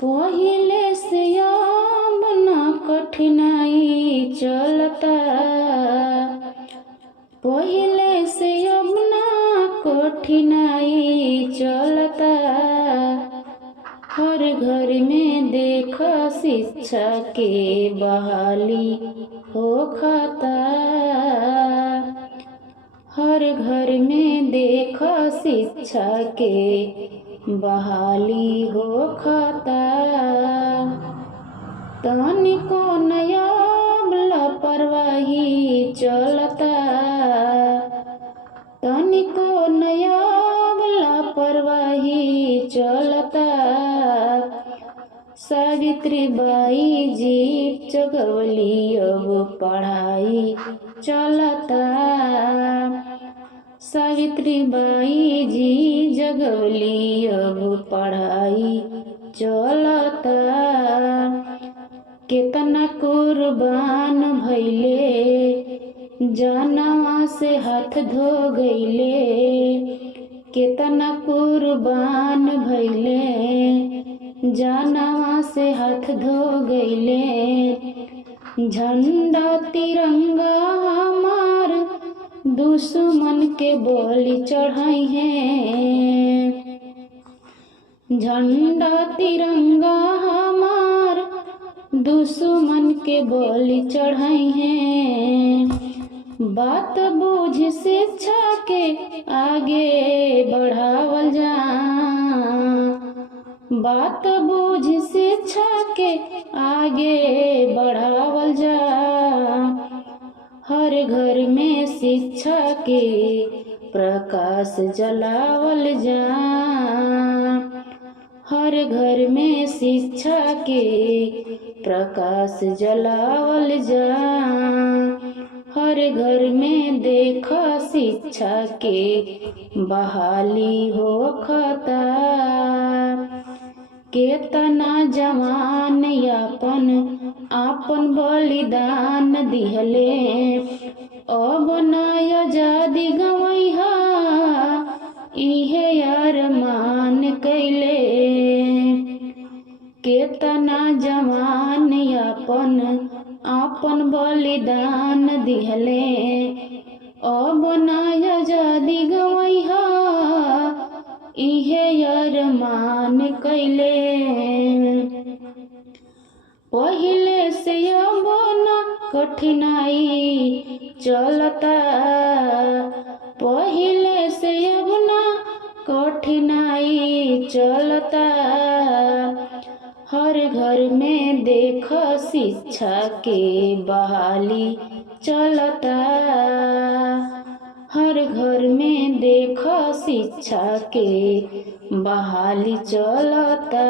पहिले से अब न कठिनाई चलता, पहिले से अब न कठिनाई चलता। हर घर में देख शिक्षा के बहाली होखता, हर घर में देख शिक्षा के बहाली होखता। तनिको नयाब लापरवाही चलता, तनिको नयाब लापरवाही चलता। सावित्रीबाई जी जगवली अब पढ़ाई चलता, सावित्रीबाई जी जगवली अब पढ़ाई चलता। केतना कुर्बान भइले जानवा से हाथ धो गइले, केतना कुर्बान भइले जानवा से हाथ धो गइले। झंडा तिरंगा हमार दुश्मन के बलि चढ़ाई है, झंडा तिरंगा हमार दुश्मन के बलि चढ़ाई है। बात बूझ शिक्षा के आगे बढ़ावल जा, बात बूझ शिक्षा के आगे बढ़ावल जा। हर घर में शिक्षा के प्रकाश जलावल जा, हर घर में शिक्षा के प्रकाश जलावल जा। हर घर में देखा शिक्षा के बहाली होखता। केतना जवान आपन बलिदान दिहले, अब ना आजादी गवैहा इहे अरमान कैले। केतना जवान आपन बलिदान दिहले, अब ना आजादी गवैहा इहे अरमान कैले। पहिले से अब न कठिनाई चलता, पहिले से अब न कठिनाई चलता। हर घर में देख शिक्षा के बहाली चलता, हर घर में देख शिक्षा के बहाली चलता।